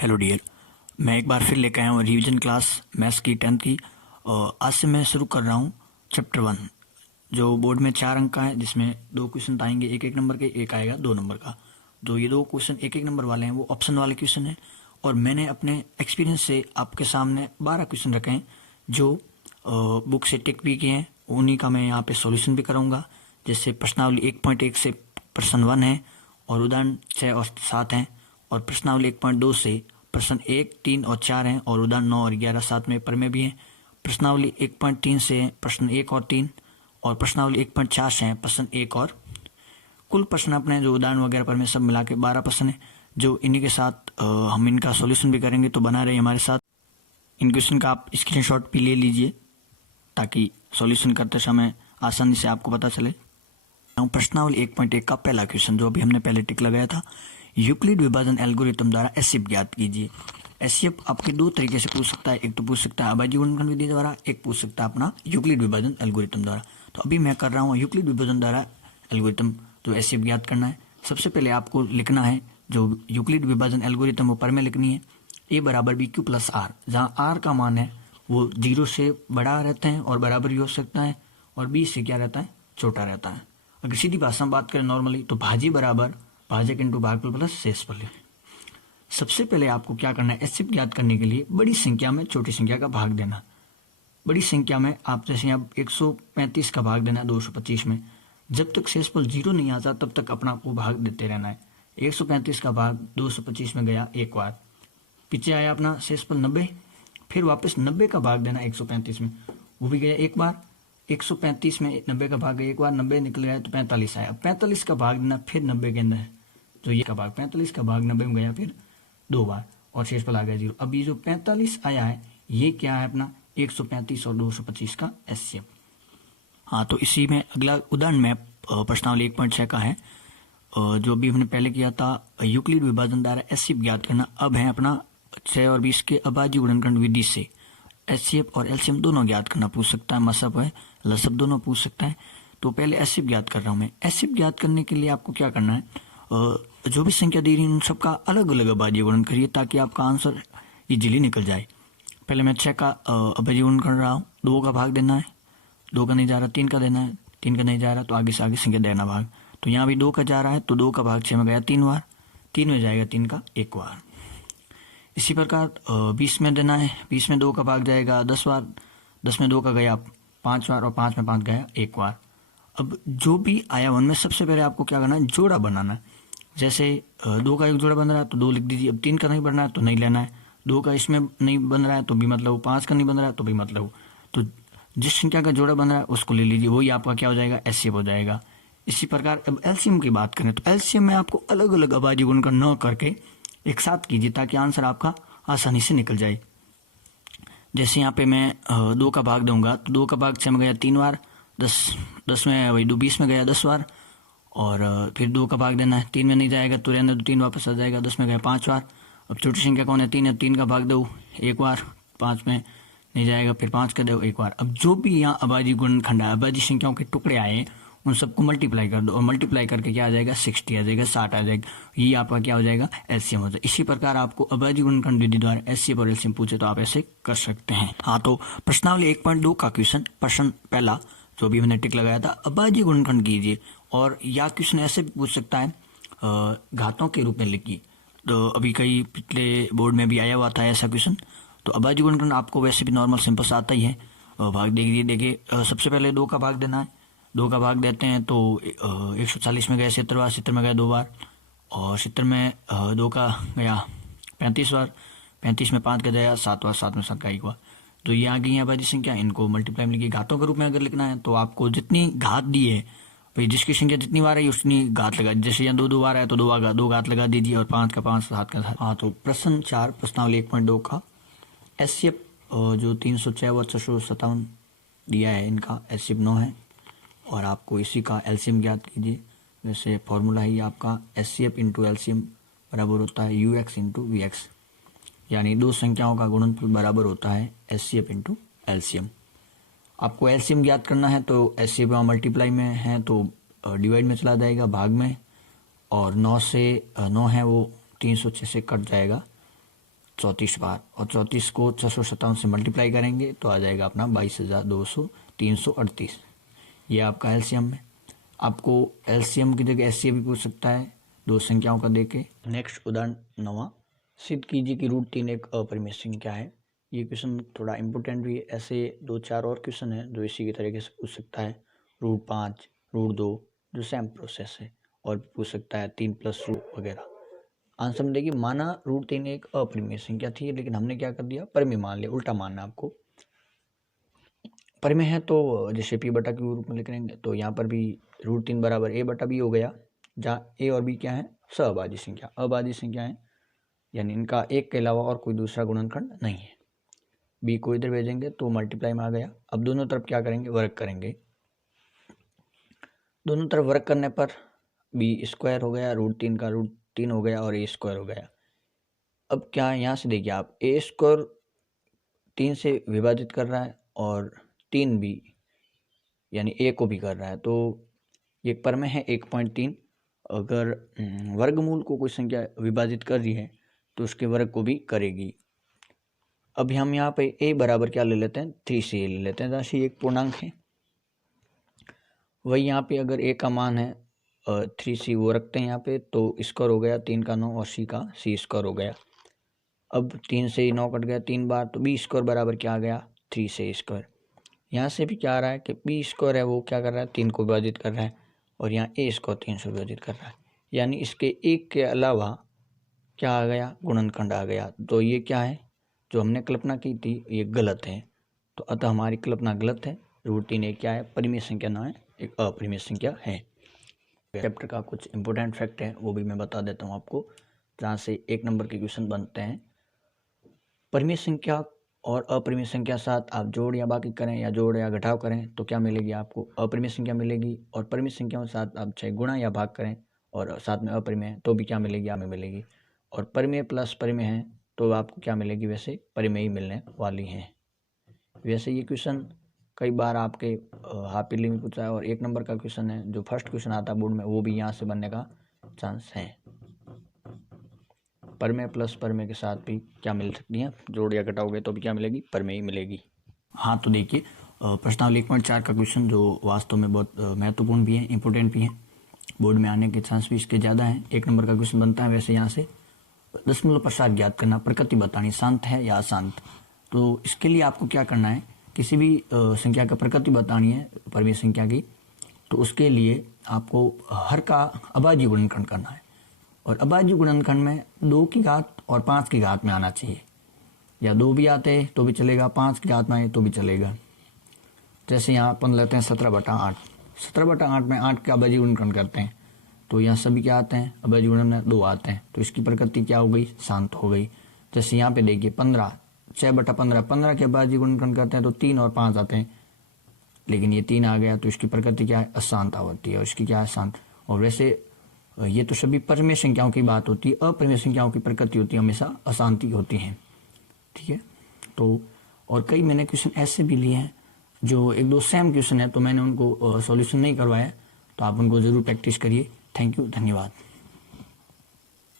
Hello dear. मैं एक बार फिर लेकर आया हूँ रिवीजन क्लास मैथ्स की 10th की। और आज से मैं शुरू कर रहा हूँ चैप्टर 1 जो बोर्ड में 4 अंक का है, जिसमें 2 क्वेश्चन आएंगे एक एक नंबर के, एक आएगा 2 नंबर का। जो ये 2 क्वेश्चन एक एक नंबर वाले हैं वो ऑप्शन वाले क्वेश्चन हैं, और मैंने अपने एक्सपीरियंस से आपके सामने 12 क्वेश्चन रखे हैं जो बुक से टिक भी किए हैं। उन्हीं का मैं यहाँ पे सॉल्यूशन भी कराऊंगा। जैसे प्रश्नावली 1.1 से प्रश्न 1 है, और उदाहरण 6 और 7 हैं, और प्रश्नावली 1.2 से प्रश्न 1, 3 और 4 हैं, और उदाहरण 9 और 11 7 में पर में भी हैं। प्रश्नावली 1.3 से प्रश्न 1 और 3, और प्रश्नावली 1.4 से हैं प्रश्न 1 और कुल प्रश्न अपने जो उदाहरण वगैरह पर में सब मिला के 12 प्रश्न हैं, जो इन्हीं के साथ हम इनका सॉल्यूशन भी करेंगे। तो बना रहे हमारे साथ। इन क्वेश्चन का आप स्क्रीनशॉट भी ले लीजिए ताकि सॉल्यूशन करते समय आसानी से आपको पता चले। प्रश्नावली 1.1 का पहला क्वेश्चन जो अभी हमने पहले टिक लगाया था, यूक्लिड विभाजन एल्गोरिथम द्वारा एसएफ ज्ञात कीजिए। एसएफ आपके 2 तरीके से पूछ सकता है। एक तो पूछ सकता है अभाज्य गुणनखंड विधि द्वारा, एक पूछ सकता है अपना यूक्लिड विभाजन एल्गोरिथम द्वारा। तो अभी मैं कर रहा हूँ यूक्लिड विभाजन द्वारा एल्गोरिथम जो एसएफ ज्ञात करना है। सबसे पहले आपको लिखना है जो यूक्लिड विभाजन एल्गोरिथम वो पर में लिखनी है ए बराबर बी क्यू प्लस आर, जहाँ आर का मान है वो 0 से बड़ा रहते हैं और बराबर भी हो सकता है, और बी से क्या रहता है, छोटा रहता है। अगर सीधी भाषा में बात करें नॉर्मली तो भाजी बराबर भाजक इंटू भागफल प्लस शेषफल। सबसे पहले आपको क्या करना है, एसएफ ज्ञात करने के लिए बड़ी संख्या में छोटी संख्या का भाग देना। बड़ी संख्या में आप जैसे यहाँ 135 का भाग देना है 225 में। जब तक शेषफल 0 नहीं आता तब तक अपना आपको भाग देते रहना है। 135 का भाग 225 में गया एक बार, पीछे आया अपना शेषफल 90, फिर वापस 90 का भाग देना 135 में, वो भी गया एक बार। 135 में 90 का भाग एक बार, 90 निकल गया तो 45 आया। 45 का भाग देना फिर 90 के अंदर, जो ये का भाग 45 का भाग 90 में गया फिर 2 बार, और शेषफल आ गया 0। अब ये जो 45 आया है ये क्या है अपना 135 और 225 का एसएफ। हाँ, तो इसी में अगला उदाहरण में प्रश्नावली 1.6 का है जो भी हमने पहले किया था यूक्लिड विभाजन द्वारा एसएफ ज्ञात करना। अब है अपना 6 और 20 के अभाज्य गुणनखंड विधि से एचसीएफ और एलसीएम दोनों ज्ञात करना पूछ सकता है, मसअप है लसअप दोनों पूछ सकता है। तो पहले एचसीएफ ज्ञात कर रहा हूँ मैं। एचसीएफ ज्ञात करने के लिए आपको क्या करना है, जो भी संख्या दे रही है उन सबका अलग अलग अभाज्य गुणन करिए ताकि आपका आंसर इजीली निकल जाए। पहले मैं 6 का अभाज्य गुणन कर रहा हूँ, 2 का भाग देना है, 2 का नहीं जा रहा, 3 का देना है, 3 का नहीं जा रहा तो आगे से आगे संख्या देना भाग। तो यहाँ भी 2 का जा रहा है तो 2 का भाग 6 में गया 3 बार, 3 में जाएगा 3 का एक बार। इसी प्रकार 20 में देना है, 20 में 2 का भाग जाएगा 10 बार, 10 में 2 का गया 5 बार, और 5 में 5 गया एक बार। अब जो भी आया उनमें सबसे पहले आपको क्या करना है, जोड़ा बनाना है। जैसे 2 का एक जोड़ा बन रहा है तो 2 लिख दीजिए। अब 3 का नहीं बन रहा है तो नहीं लेना है, 2 का इसमें नहीं बन रहा है तो भी मतलब, 5 का नहीं बन रहा है तो भी मतलब, तो जिस संख्या का जोड़ा बन रहा है उसको ले लीजिए, वही आपका क्या हो जाएगा, एचसीएफ हो जाएगा। इसी प्रकार अब एलसीएम की बात करें तो एलसीएम में आपको अलग अलग अभाज्य गुणनखंड न करके एक साथ कीजिए ताकि आंसर आपका आसानी से निकल जाए। जैसे यहाँ पे मैं 2 का भाग दूंगा तो 2 का भाग 6 में गया 3 बार, 10 में वही 20 में गया 10 बार, और फिर 2 का भाग देना है, 3 में नहीं जाएगा तो रहने दो, 3 वापस आ जाएगा, 10 में गया 5 बार। अब छोटी संख्या कौन है, 3 है, 3 का भाग दो एक बार, 5 में नहीं जाएगा फिर 5 का दो एक बार। अब जो भी यहाँ अभाज्य गुणनखंड है, अभाज्य संख्याओं के टुकड़े आए उन सबको मल्टीप्लाई कर दो, और मल्टीप्लाई करके क्या आ जाएगा 60 आ जाएगा, 60 आ जाएगा, ये आपका क्या हो जाएगा, एलसीएम हो जाएगा। इसी प्रकार आपको अभाज्य गुणनखंड विधि द्वारा एचसीएफ और एलसीएम पूछे तो आप ऐसे कर सकते हैं। हाँ, तो प्रश्नावली 1.2 का क्वेश्चन प्रश्न पहला जो भी मैंने टिक लगाया था, अभाज्य गुणनखंड कीजिए। और या क्वेश्चन ऐसे भी पूछ सकता है घातों के रूप में लिखिए, तो अभी कई पिछले बोर्ड में भी आया हुआ था ऐसा क्वेश्चन। तो अभाज्य गुणनखंड आपको वैसे भी नॉर्मल सिंपल से आता ही है। भाग देखिए सबसे पहले 2 का भाग देना है, 2 का भाग देते हैं तो 140 में गया 70 बार, 70 में गया 2 बार, और 70 में 2 का गया 35 बार, 35 में 5 का गया 7 बार, 7 में 7 का एक बार। तो ये आ गई है अभाज्य संख्या, इनको मल्टीप्लाई में लिखिए। घातों के रूप में अगर लिखना है तो आपको जितनी घात दी है भाई, जिसकी संख्या जितनी बार है उतनी घात लगा, जैसे यहाँ 2 बार है तो 2 घात लगा दीजिए, और 5 का 5, 7 का 7। हाँ, तो प्रश्न 4 प्रश्नावली 1.2 का एचसीएफ जो 306 व 657 दिया है इनका एचसीएफ 9 है, और आपको इसी का एलसीएम ज्ञात कीजिए। वैसे फॉर्मूला ही आपका एचसीएफ इंटू एलसीएम बराबर होता है यूएक्स इंटू वीएक्स, यानी 2 संख्याओं का गुणनफल बराबर होता है एचसीएफ इंटू एलसीएम। आपको एलसीएम ज्ञात करना है तो एचसीएफ मल्टीप्लाई में है तो डिवाइड में चला जाएगा भाग में, और 9 से 9 है वो 306 से कट जाएगा 34 बार, और 34 को 657 से मल्टीप्लाई करेंगे तो आ जाएगा अपना 22,338। ये आपका एलसीएम है। आपको एलसीएम की जगह एचसीएफ भी पूछ सकता है दो संख्याओं का देके। नेक्स्ट उदाहरण 9वां, सिद्ध कीजिए कि √3 एक अपरिमेय संख्या है। ये क्वेश्चन थोड़ा इंपॉर्टेंट भी है। ऐसे 2-4 और क्वेश्चन है जो इसी की तरीके से पूछ सकता है। √5, √2 जो सेम प्रोसेस है, और पूछ सकता है 3+√ वगैरह। आंसर में देखिए, माना √3 एक अपरिमेय संख्या थी, लेकिन हमने क्या कर दिया, परिमेय मान लिया। उल्टा मानना आपको। परिमेय है तो जैसे p/q रूप में लिख लेंगे, तो यहाँ पर भी √3 बराबर a/b हो गया, जहाँ a और b क्या है, सहअभाज्य संख्या, अभाज्य संख्या है, यानी इनका एक के अलावा और कोई दूसरा गुणनखंड नहीं है। b को इधर भेजेंगे तो मल्टीप्लाई में आ गया। अब दोनों तरफ क्या करेंगे, वर्ग करेंगे। दोनों तरफ वर्ग करने पर b² हो गया, √3 का √3 हो गया, और a² हो गया। अब क्या है, यहाँ से देखिए आप, a² 3 से विभाजित कर रहा है और 3 भी, यानी a को भी कर रहा है, तो ये परिमेय है 1.3। अगर वर्गमूल को कोई संख्या विभाजित कर रही है तो उसके वर्ग को भी करेगी। अब हम यहाँ पे a बराबर क्या ले लेते हैं, 3c ले लेते हैं, जैसे एक पूर्णांक है। वही यहाँ पे अगर a का मान है 3c, वो रखते हैं यहाँ पे, तो स्क्वायर हो गया 3 का 9 और c का c² हो गया। अब 3 से 9 कट गया 3 बार, तो b² बराबर क्या आ गया, 3c²। यहाँ से भी क्या आ रहा है कि b² है वो क्या कर रहा है, 3 को विभाजित कर रहा है, और यहाँ a² 3 से विभाजित कर रहा है, यानी इसके एक के अलावा क्या आ गया, गुणनखंड आ गया। तो ये क्या है, जो हमने कल्पना की थी ये गलत है। तो अतः हमारी कल्पना गलत है। √3 एक क्या है, परिमेय संख्या ना है, एक अपरिमेय संख्या है। चैप्टर का कुछ इंपॉर्टेंट फैक्ट है वो भी मैं बता देता हूँ आपको, जहाँ से 1 नंबर के क्वेश्चन बनते हैं। परिमेय संख्या और अपरिमेय संख्या साथ आप जोड़ या बाकी करें या जोड़ या घटाव करें तो क्या मिलेगी, आपको अपरिमेय संख्या मिलेगी। और परिमेय संख्याओं के साथ आप चाहे गुणा या भाग करें और साथ में अपरिमेय तो भी क्या मिलेगी, हमें मिलेगी। और परिमेय प्लस परिमेय है तो आपको क्या मिलेगी, वैसे परिमेय ही मिलने वाली है। वैसे ये क्वेश्चन कई बार आपके हाफ ईयरली में पूछा है, और 1 नंबर का क्वेश्चन है जो फर्स्ट क्वेश्चन आता है बोर्ड में, वो भी यहाँ से बनने का चांस है। परिमेय प्लस परिमेय के साथ भी क्या मिल सकती है, जोड़ या घटाओगे तो भी क्या मिलेगी, परिमेय ही मिलेगी। हाँ, तो देखिए प्रश्नावली 1.4 का क्वेश्चन जो वास्तव में बहुत महत्वपूर्ण भी है, इंपॉर्टेंट भी है, बोर्ड में आने के चांस भी इसके ज़्यादा हैं। 1 नंबर का क्वेश्चन बनता है। वैसे यहाँ से दशमलव प्रसार ज्ञात करना, प्रकृति बतानी, शांत है या अशांत। तो इसके लिए आपको क्या करना है, किसी भी संख्या का प्रकृति बतानी है, परिमेय संख्या की, तो उसके लिए आपको हर का अभाज्य गुणनखंड करना है। और अभाज्य गुणनखंड में 2 की घात और 5 की घात में आना चाहिए, या 2 भी आते तो भी चलेगा, 5 की घात में आए तो भी चलेगा। जैसे यहाँ अपन लेते हैं 17/8। 17/8 में 8 का अभाज्य गुणनखंड करते हैं तो यहाँ सभी क्या आते हैं, अभाज्य गुणन में 2 आते हैं, तो इसकी प्रकृति क्या हो गई, शांत हो गई। जैसे यहाँ पे देखिए 15, 6/15, 15 के अभाज्य गुणनखंड करते हैं तो 3 और 5 आते हैं, लेकिन ये 3 आ गया तो इसकी प्रकृति क्या है, अशांत आवृत्ति है, और इसकी क्या है, शांत। और वैसे ये तो सभी परिमेय संख्याओं की बात होती है, अपरिमेय संख्याओं की प्रकृति होती है हमेशा अशांति होती है, ठीक है। तो और कई मैंने क्वेश्चन ऐसे भी लिए हैं जो 1-2 सेम क्वेश्चन है, तो मैंने उनको सॉल्यूशन नहीं करवाया, तो आप उनको जरूर प्रैक्टिस करिए। थैंक यू, धन्यवाद।